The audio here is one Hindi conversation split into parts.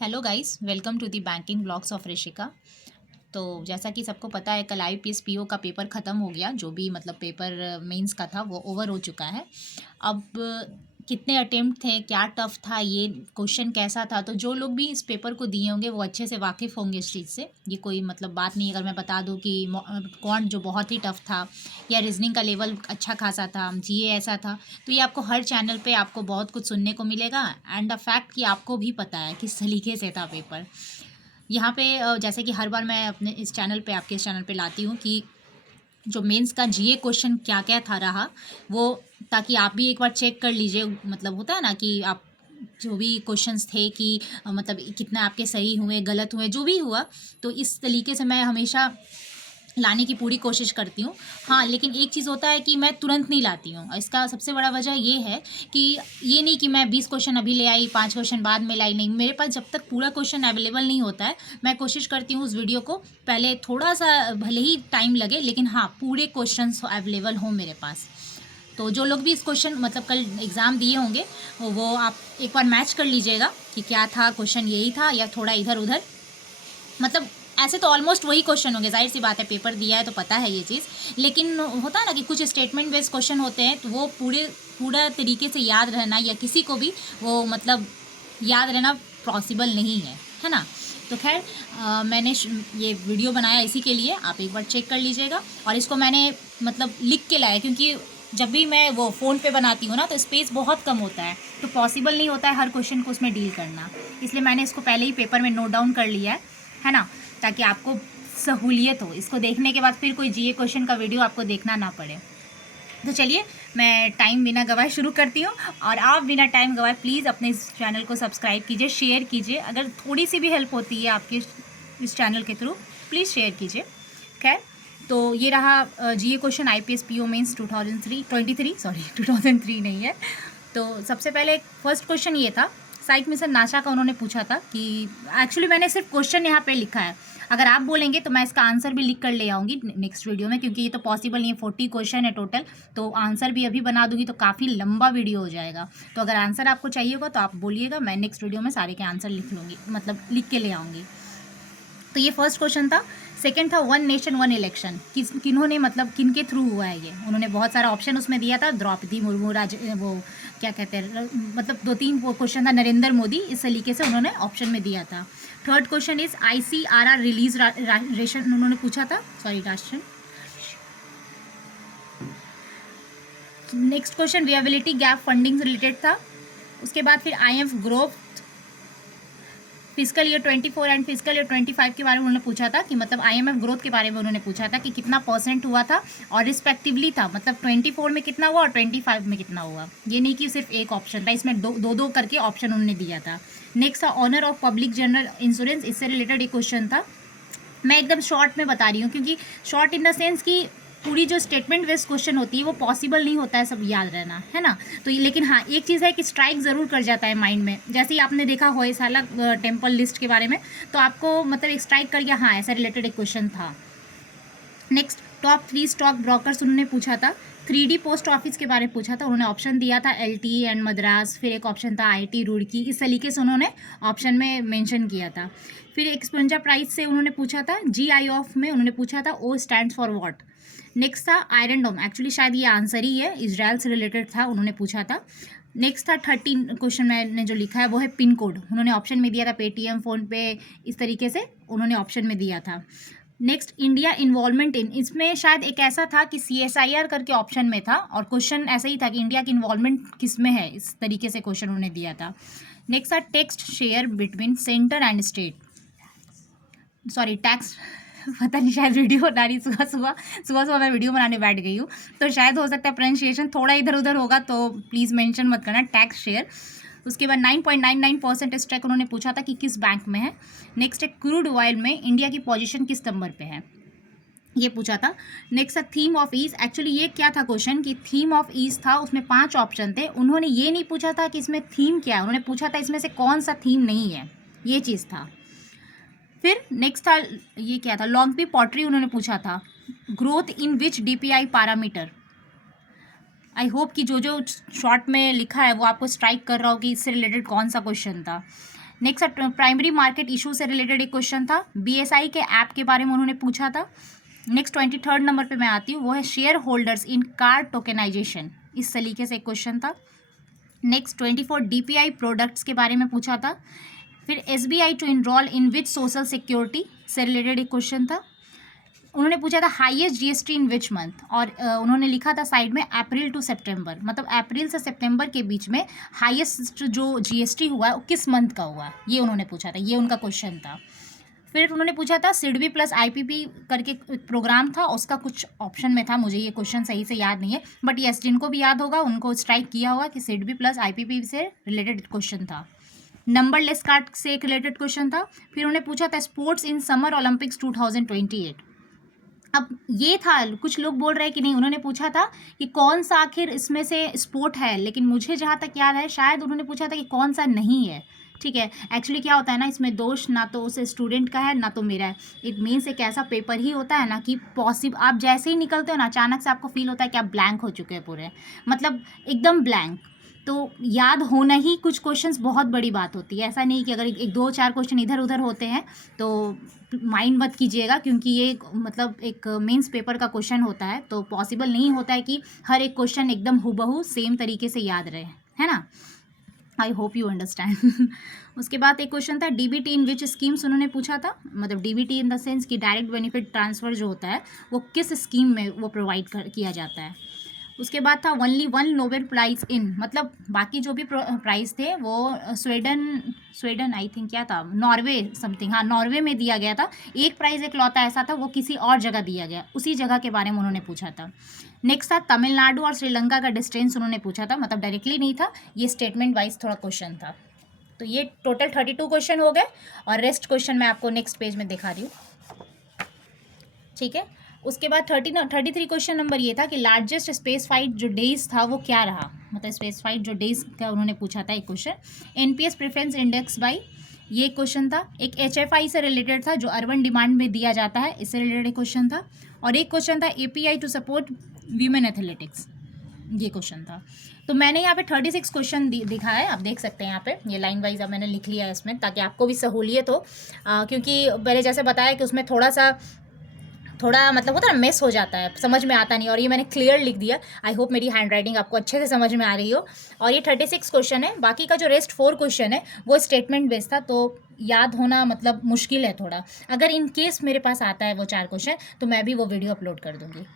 Hello guys, welcome to the banking blogs of Rishika. तो जैसा कि सबको पता है, कल आईपीएस पीओ का पेपर ख़त्म हो गया। जो भी मतलब पेपर मेंस का था वो ओवर हो चुका है। अब कितने अटेम्प्ट थे, क्या टफ़ था, ये क्वेश्चन कैसा था, तो जो लोग भी इस पेपर को दिए होंगे वो अच्छे से वाकिफ़ होंगे इस चीज़ से। ये कोई मतलब बात नहीं अगर मैं बता दूं कि कौन जो बहुत ही टफ़ था या रीजनिंग का लेवल अच्छा खासा था, जीए ऐसा था। तो ये आपको हर चैनल पे आपको बहुत कुछ सुनने को मिलेगा। एंड द फैक्ट कि आपको भी पता है किस तरीके से था पेपर। यहाँ पे जैसे कि हर बार मैं अपने इस चैनल पे, आपके इस चैनल पे लाती हूँ कि जो मेंस का जीए क्वेश्चन क्या क्या था रहा वो, ताकि आप भी एक बार चेक कर लीजिए। मतलब होता है ना कि आप जो भी क्वेश्चंस थे कि मतलब कितना आपके सही हुए, गलत हुए, जो भी हुआ, तो इस तरीके से मैं हमेशा लाने की पूरी कोशिश करती हूँ। हाँ, लेकिन एक चीज़ होता है कि मैं तुरंत नहीं लाती हूँ। इसका सबसे बड़ा वजह ये है कि ये नहीं कि मैं 20 क्वेश्चन अभी ले आई, 5 क्वेश्चन बाद में लाई, नहीं। मेरे पास जब तक पूरा क्वेश्चन अवेलेबल नहीं होता है, मैं कोशिश करती हूँ उस वीडियो को पहले थोड़ा सा भले ही टाइम लगे, लेकिन हाँ, पूरे क्वेश्चन अवेलेबल हों मेरे पास। तो जो लोग भी इस क्वेश्चन मतलब कल एग्ज़ाम दिए होंगे वो आप एक बार मैच कर लीजिएगा कि क्या था क्वेश्चन, यही था या थोड़ा इधर उधर। मतलब ऐसे तो ऑलमोस्ट वही क्वेश्चन होंगे, जाहिर सी बात है, पेपर दिया है तो पता है ये चीज़। लेकिन होता है ना कि कुछ स्टेटमेंट बेस्ड क्वेश्चन होते हैं, तो वो पूरा तरीके से याद रहना या किसी को भी वो मतलब याद रहना पॉसिबल नहीं है ना। तो खैर मैंने ये वीडियो बनाया इसी के लिए, आप एक बार चेक कर लीजिएगा। और इसको मैंने मतलब लिख के लाया, क्योंकि जब भी मैं वो फ़ोन पे बनाती हूँ ना तो स्पेस बहुत कम होता है, तो पॉसिबल नहीं होता है हर क्वेश्चन को उसमें डील करना। इसलिए मैंने इसको पहले ही पेपर में नोट डाउन कर लिया है ना, ताकि आपको सहूलियत हो। इसको देखने के बाद फिर कोई जीए क्वेश्चन का वीडियो आपको देखना ना पड़े। तो चलिए, मैं टाइम बिना गवाए शुरू करती हूँ। और आप बिना टाइम गवाए प्लीज़ अपने इस चैनल को सब्सक्राइब कीजिए, शेयर कीजिए। अगर थोड़ी सी भी हेल्प होती है आपकी इस चैनल के थ्रू, प्लीज़ शेयर कीजिए। खैर, तो ये रहा GA question IPS PO mains 2023 sorry 2003 नहीं है। तो सबसे पहले फर्स्ट क्वेश्चन ये था, साइक मिशन नासा का उन्होंने पूछा था कि एक्चुअली मैंने सिर्फ क्वेश्चन यहाँ पे लिखा है। अगर आप बोलेंगे तो मैं इसका आंसर भी लिख कर ले आऊँगी नेक्स्ट वीडियो में, क्योंकि ये तो पॉसिबल नहीं है, 40 क्वेश्चन है टोटल। तो आंसर भी अभी बना दूंगी तो काफ़ी लंबा वीडियो हो जाएगा। तो अगर आंसर आपको चाहिए होगा तो आप बोलिएगा, मैं नेक्स्ट वीडियो में सारे के आंसर लिख लूँगी, मतलब लिख के ले आऊँगी। तो ये फर्स्ट क्वेश्चन था। सेकंड था वन नेशन वन इलेक्शन, किन्होंने मतलब किन के थ्रू हुआ है ये। उन्होंने बहुत सारा ऑप्शन उसमें दिया था, द्रौपदी मुर्मू, वो क्या कहते हैं, मतलब 2-3 वो क्वेश्चन था, नरेंद्र मोदी, इस तरीके से उन्होंने ऑप्शन में दिया था। Third question is ICRR release ration उन्होंने पूछा था, सॉरी राशन। Next question viability gap funding related था। उसके बाद फिर IMF growth physical year 24 and physical year 25 के बारे में उन्होंने पूछा था, कि मतलब आईएमएफ ग्रोथ के बारे में उन्होंने पूछा था कि कितना % हुआ था और रिस्पेक्टिवली था, मतलब 24 में कितना हुआ और 25 में कितना हुआ। ये नहीं कि सिर्फ एक ऑप्शन था, इसमें दो करके ऑप्शन उन्होंने दिया था। नेक्स्ट था owner of public general insurance, इससे रिलेटेड एक क्वेश्चन था। मैं एकदम शॉर्ट में बता रही हूँ, क्योंकि शॉर्ट इन द सेंस कि पूरी जो स्टेटमेंट बेस्ड क्वेश्चन होती है वो पॉसिबल नहीं होता है सब याद रहना, है ना। तो ये, लेकिन हाँ एक चीज़ है कि स्ट्राइक ज़रूर कर जाता है माइंड में। जैसे ही आपने देखा होयसाला टेम्पल लिस्ट के बारे में, तो आपको मतलब एक स्ट्राइक कर गया, हाँ ऐसा रिलेटेड एक क्वेश्चन था। नेक्स्ट टॉप 3 स्टॉक ब्रोकर्स उन्होंने पूछा था। 3D पोस्ट ऑफिस के बारे में पूछा था, उन्होंने ऑप्शन दिया था एलटी एंड मद्रास, फिर एक ऑप्शन था आईटी रुड़की, इस तरीके से उन्होंने ऑप्शन में मेंशन किया था। फिर एक्सपेंजा प्राइस से उन्होंने पूछा था, जीआई ऑफ में उन्होंने पूछा था ओ स्टैंड्स फॉर व्हाट। नेक्स्ट था आयरन डोम, एक्चुअली शायद ये आंसर ही है, इजराइल से रिलेटेड था, उन्होंने पूछा था। नेक्स्ट था 13 क्वेश्चन मैंने जो लिखा है वो है पिन कोड, उन्होंने ऑप्शन में दिया था पेटीएम, फ़ोनपे, इस तरीके से उन्होंने ऑप्शन में दिया था। नेक्स्ट इंडिया इन्वॉल्वमेंट इन, इसमें शायद एक ऐसा था कि सीएसआईआर करके ऑप्शन में था और क्वेश्चन ऐसा ही था कि इंडिया की इन्वॉल्वमेंट किस में है, इस तरीके से क्वेश्चन उन्होंने दिया था। नेक्स्ट था text share between centre and state, sorry tax पता नहीं, शायद वीडियो बना रही सुबह मैं वीडियो बनाने बैठ गई हूँ, तो शायद हो सकता है प्रोनाउंसिएशन थोड़ा इधर उधर होगा, तो प्लीज़ मेंशन मत करना, टैक्स शेयर। उसके बाद 9.99% स्टैक उन्होंने पूछा था कि किस बैंक में है। नेक्स्ट है क्रूड ऑयल में इंडिया की पोजीशन किस नंबर पे है, ये पूछा था। नेक्स्ट है थीम ऑफ ईज, एक्चुअली ये क्या था क्वेश्चन कि थीम ऑफ ईज था, उसमें 5 ऑप्शन थे, उन्होंने ये नहीं पूछा था कि इसमें थीम क्या है, उन्होंने पूछा था इसमें से कौन सा थीम नहीं है, ये चीज़ था। फिर नेक्स्ट था, ये क्या था, लॉन्ग पी पॉटरी उन्होंने पूछा था, growth in which DPI parameter. I hope कि जो शॉर्ट में लिखा है वो आपको स्ट्राइक कर रहा हो कि इससे रिलेटेड कौन सा क्वेश्चन था। नेक्स्ट प्राइमरी मार्केट इशू से रिलेटेड एक क्वेश्चन था, BSI के ऐप के बारे में उन्होंने पूछा था। नेक्स्ट 23rd नंबर पे मैं आती हूँ, वो है share holders in car tokenization, इस तरीके से एक क्वेश्चन था। नेक्स्ट 24 DPI प्रोडक्ट्स के बारे में पूछा था। फिर SBI to enrol in which social security से रिलेटेड एक क्वेश्चन था। उन्होंने पूछा था highest GST in which month, और उन्होंने लिखा था साइड में अप्रैल टू सितंबर, मतलब अप्रैल से सितंबर के बीच में हाईएस्ट जो GST हुआ है वो किस मंथ का हुआ है, ये उन्होंने पूछा था, ये उनका क्वेश्चन था। फिर उन्होंने पूछा था सिडबी प्लस IPP करके एक प्रोग्राम था, उसका कुछ ऑप्शन में था, मुझे ये क्वेश्चन सही से याद नहीं है, बट यस जिनको भी याद होगा उनको स्ट्राइक किया होगा कि सिडबी प्लस IPP से रिलेटेड क्वेश्चन था। नंबरलेस कार्ड से एक रिलेटेड क्वेश्चन था। फिर उन्होंने पूछा था स्पोर्ट्स इन समर ओलंपिक्स 2028। अब ये था, कुछ लोग बोल रहे हैं कि नहीं, उन्होंने पूछा था कि कौन सा आखिर इसमें से स्पोर्ट है, लेकिन मुझे जहाँ तक याद है शायद उन्होंने पूछा था कि कौन सा नहीं है। ठीक है, एक्चुअली क्या होता है ना, इसमें दोष ना तो उस स्टूडेंट का है ना तो मेरा है। इट मीन्स एक ऐसा पेपर ही होता है ना कि पॉसिबल, आप जैसे ही निकलते हो ना अचानक से आपको फील होता है कि आप ब्लैंक हो चुके हैं पूरे, मतलब एकदम ब्लैंक। तो याद होना ही कुछ क्वेश्चंस बहुत बड़ी बात होती है, ऐसा नहीं कि अगर एक दो चार क्वेश्चन इधर उधर होते हैं तो माइंड मत कीजिएगा, क्योंकि ये मतलब एक मेंस पेपर का क्वेश्चन होता है, तो पॉसिबल नहीं होता है कि हर एक क्वेश्चन एकदम हुबहू सेम तरीके से याद रहे, है ना। I hope you understand. उसके बाद एक क्वेश्चन था DBT इन विच स्कीम्स, उन्होंने पूछा था, मतलब DBT इन द सेंस कि डायरेक्ट बेनिफिट ट्रांसफ़र जो होता है वो किस स्कीम में वो प्रोवाइड किया जाता है। उसके बाद था ओनली वन नोबेल प्राइज़ इन, मतलब बाकी जो भी प्राइज़ थे वो स्वीडन आई थिंक क्या था, नॉर्वे समथिंग, हाँ नॉर्वे में दिया गया था। एक प्राइज़ एक लौता ऐसा था, वो किसी और जगह दिया गया, उसी जगह के बारे में उन्होंने पूछा था। नेक्स्ट था तमिलनाडु और श्रीलंका का डिस्टेंस उन्होंने पूछा था, मतलब डायरेक्टली नहीं था, ये स्टेटमेंट वाइज थोड़ा क्वेश्चन था। तो ये टोटल 32 क्वेश्चन हो गए, और रेस्ट क्वेश्चन मैं आपको नेक्स्ट पेज में दिखा रही हूँ। ठीक है, उसके बाद 33 क्वेश्चन नंबर ये था कि लार्जेस्ट स्पेसिफाइड जो डेज था वो क्या रहा, मतलब स्पेसिफाइड जो डेज का उन्होंने पूछा था एक question. NPS preference index by, ये क्वेश्चन था। एक HFI से रिलेटेड था जो अर्बन डिमांड में दिया जाता है, इससे रिलेटेड क्वेश्चन था। और एक क्वेश्चन था API to support women athletics, ये क्वेश्चन था। तो मैंने यहाँ पे 36 क्वेश्चन दिखा है, आप देख सकते हैं यहाँ पे, ये लाइन वाइज अब मैंने लिख लिया है इसमें, ताकि आपको भी सहूलियत हो, क्योंकि पहले जैसे बताया कि उसमें थोड़ा मतलब होता है ना, मिस हो जाता है, समझ में आता नहीं, और ये मैंने क्लियर लिख दिया। आई होप मेरी हैंड राइटिंग आपको अच्छे से समझ में आ रही हो। और ये 36 क्वेश्चन है, बाकी का जो रेस्ट 4 क्वेश्चन है वो स्टेटमेंट बेस्ड था, तो याद होना मतलब मुश्किल है थोड़ा। अगर इन केस मेरे पास आता है वो 4 क्वेश्चन तो मैं भी वो वीडियो अपलोड कर दूँगी।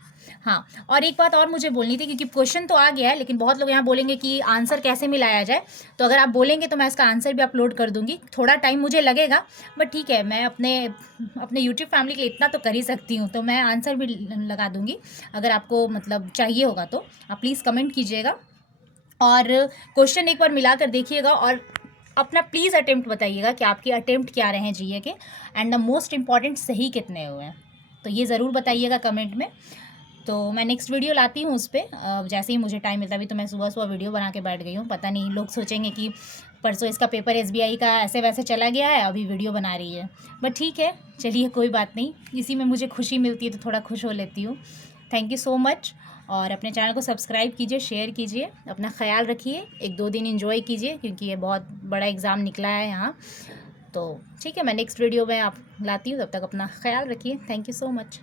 हाँ, और एक बात और मुझे बोलनी थी, क्योंकि क्वेश्चन तो आ गया है लेकिन बहुत लोग यहाँ बोलेंगे कि आंसर कैसे मिलाया जाए, तो अगर आप बोलेंगे तो मैं इसका आंसर भी अपलोड कर दूँगी। थोड़ा टाइम मुझे लगेगा, बट ठीक है, मैं अपने यूट्यूब फैमिली के लिए इतना तो कर ही सकती हूँ, तो मैं आंसर भी लगा दूँगी। अगर आपको मतलब चाहिए होगा तो आप प्लीज़ कमेंट कीजिएगा, और क्वेश्चन एक बार मिला कर देखिएगा, और अपना प्लीज़ अटेम्प्ट बताइएगा कि आपके अटेम्प्ट क्या रहे हैं GA के, एंड द मोस्ट इम्पॉर्टेंट सही कितने हुए हैं, तो ये ज़रूर बताइएगा कमेंट में। तो मैं नेक्स्ट वीडियो लाती हूँ उस पर, जैसे ही मुझे टाइम मिलता भी, तो मैं सुबह सुबह वीडियो बना के बैठ गई हूँ। पता नहीं लोग सोचेंगे कि परसों इसका पेपर SBI का ऐसे वैसे चला गया है, अभी वीडियो बना रही है, बट ठीक है, चलिए कोई बात नहीं, इसी में मुझे खुशी मिलती है तो थोड़ा खुश हो लेती हूँ। थैंक यू सो मच, और अपने चैनल को सब्सक्राइब कीजिए, शेयर कीजिए, अपना ख्याल रखिए, 1-2 दिन इन्जॉय कीजिए, क्योंकि ये बहुत बड़ा एग्ज़ाम निकला है यहाँ। तो ठीक है, मैं नेक्स्ट वीडियो में आप लाती हूँ, तब तक अपना ख्याल रखिए। Thank you so much.